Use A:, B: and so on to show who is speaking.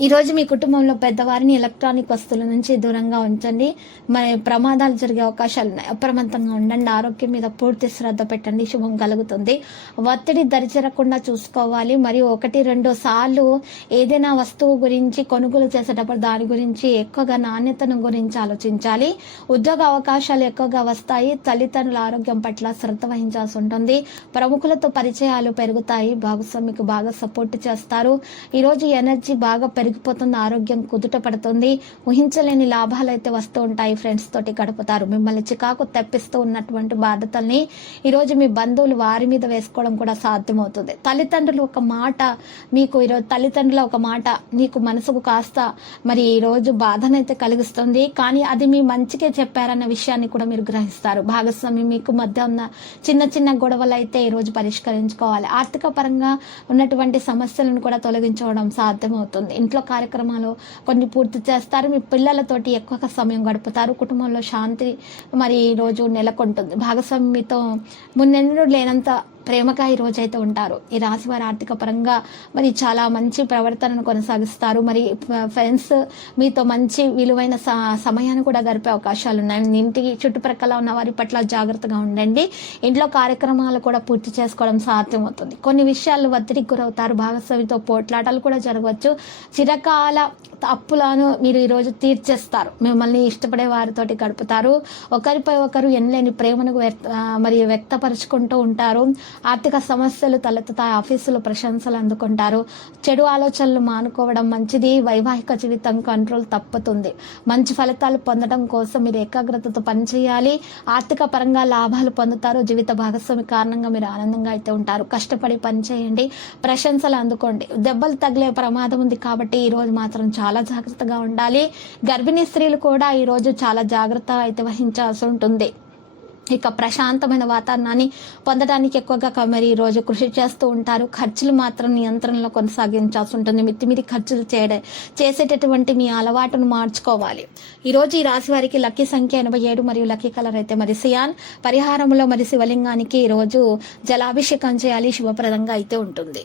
A: ఈరోజు మీ కుటుంబంలో పెద్దవారిని ఎలక్ట్రానిక్ వస్తువుల నుంచి దూరంగా ఉంచండి. మరి ప్రమాదాలు జరిగే అవకాశాలు ఉన్నాయి. అప్రమత్తంగా ఉండండి. ఆరోగ్యం మీద పూర్తి శ్రద్ధ పెట్టండి. శుభం కలుగుతుంది. ఒత్తిడి దరిచేరకుండా చూసుకోవాలి. మరియు ఒకటి రెండు సార్లు ఏదైనా వస్తువు గురించి కొనుగోలు చేసేటప్పుడు దాని గురించి ఎక్కువగా నాణ్యతను గురించి ఆలోచించాలి. ఉద్యోగ అవకాశాలు ఎక్కువగా వస్తాయి. తల్లిదండ్రుల ఆరోగ్యం పట్ల శ్రద్ధ వహించాల్సి ఉంటుంది. ప్రముఖులతో పరిచయాలు పెరుగుతాయి. భాగస్వామికి బాగా సపోర్ట్ చేస్తారు. ఈరోజు ఎనర్జీ బాగా పెరిగిపోతుంది ఆరోగ్యం కుదుట పడుతుంది. ఊహించలేని లాభాలు అయితే వస్తూ ఉంటాయి ఫ్రెండ్స్ తోటి గడుపుతారు. మిమ్మల్ని చికాకు తెప్పిస్తూ ఉన్నటువంటి బాధ్యతల్ని ఈరోజు మీ బంధువులు వారి మీద వేసుకోవడం కూడా సాధ్యమవుతుంది. తల్లిదండ్రులు ఒక మాట మీకు ఈరోజు తల్లిదండ్రుల ఒక మాట నీకు మనసుకు కాస్త మరి ఈరోజు బాధనైతే కలిగిస్తుంది. కానీ అది మీ మంచికే చెప్పారన్న విషయాన్ని కూడా మీరు గ్రహిస్తారు. భాగస్వామి మీకు మధ్య ఉన్న చిన్న చిన్న గొడవలు అయితే ఈరోజు పరిష్కరించుకోవాలి. ఆర్థిక పరంగా ఉన్నటువంటి సమస్యలను కూడా తొలగించుకోవడం సాధ్యమవుతుంది. ఇంట్లో కార్యక్రమాలు కొన్ని పూర్తి చేస్తారు. మీ పిల్లలతోటి ఎక్కువగా సమయం గడుపుతారు. కుటుంబంలో శాంతి మరి ఈ రోజు నెలకొంటుంది. భాగస్వామ్యతో మున్నెన్నడూ లేనంత ప్రేమగా ఈ రోజు అయితే ఉంటారు. ఈ రాశి వారి ఆర్థిక పరంగా మరి చాలా మంచి ప్రవర్తనను కొనసాగిస్తారు. మరి ఫ్రెండ్స్ మీతో మంచి విలువైన స- సమయాన్ని కూడా గడిపే అవకాశాలు ఉన్నాయి. ఇంటికి చుట్టుప్రక్కల ఉన్న వారి పట్ల జాగ్రత్తగా ఉండండి. ఇంట్లో కార్యక్రమాలు కూడా పూర్తి చేసుకోవడం సాధ్యమవుతుంది. కొన్ని విషయాలు ఒత్తిడికి గురవుతారు. భాగస్వామితో పోట్లాటలు కూడా జరగవచ్చు. చిరకాల అప్పులను మీరు ఈరోజు తీర్చేస్తారు. మిమ్మల్ని ఇష్టపడే వారితోటి గడుపుతారు. ఒకరిపై ఒకరు ఎనలేని ప్రేమను వ్యక్త- మరి వ్యక్తపరుచుకుంటూ ఉంటారు. ఆర్థిక సమస్యలు తలెత్తుతాయి ఆఫీసులో ప్రశంసలు అందుకుంటారు. చెడు ఆలోచనలు మానుకోవడం మంచిది వైవాహిక జీవితం కంట్రోల్ తప్పుతుంది. మంచి ఫలితాలు పొందడం కోసం మీరు ఏకాగ్రతతో పనిచేయాలి. ఆర్థిక పరంగా లాభాలు పొందుతారు. జీవిత భాగస్వామి కారణంగా మీరు ఆనందంగా అయితే ఉంటారు. కష్టపడి పని చేయండి ప్రశంసలు అందుకోండి. దెబ్బలు తగిలే ప్రమాదం ఉంది కాబట్టి ఈరోజు మాత్రం చాలా జాగ్రత్తగా ఉండాలి. గర్భిణీ స్త్రీలు కూడా ఈరోజు చాలా జాగ్రత్త అయితే వహించాల్సి ఉంటుంది. ఇక ప్రశాంతమైన వాతావరణాన్ని పొందడానికి ఎక్కువగా క- మరి ఈ రోజు కృషి చేస్తూ ఉంటారు. ఖర్చులు మాత్రం నియంత్రణలో కొనసాగించాల్సి ఉంటుంది. మిత్తిమీరి ఖర్చులు చేయడం చేసేటటువంటి మీ అలవాటును మార్చుకోవాలి. ఈ రోజు ఈ రాశి వారికి లక్కీ సంఖ్య ఎనభై ఏడు మరియు లక్కీ కలర్ అయితే మరి సియాన్. పరిహారంలో మరి శివలింగానికి ఈ రోజు జలాభిషేకం చేయాలి. శుభప్రదంగా అయితే ఉంటుంది.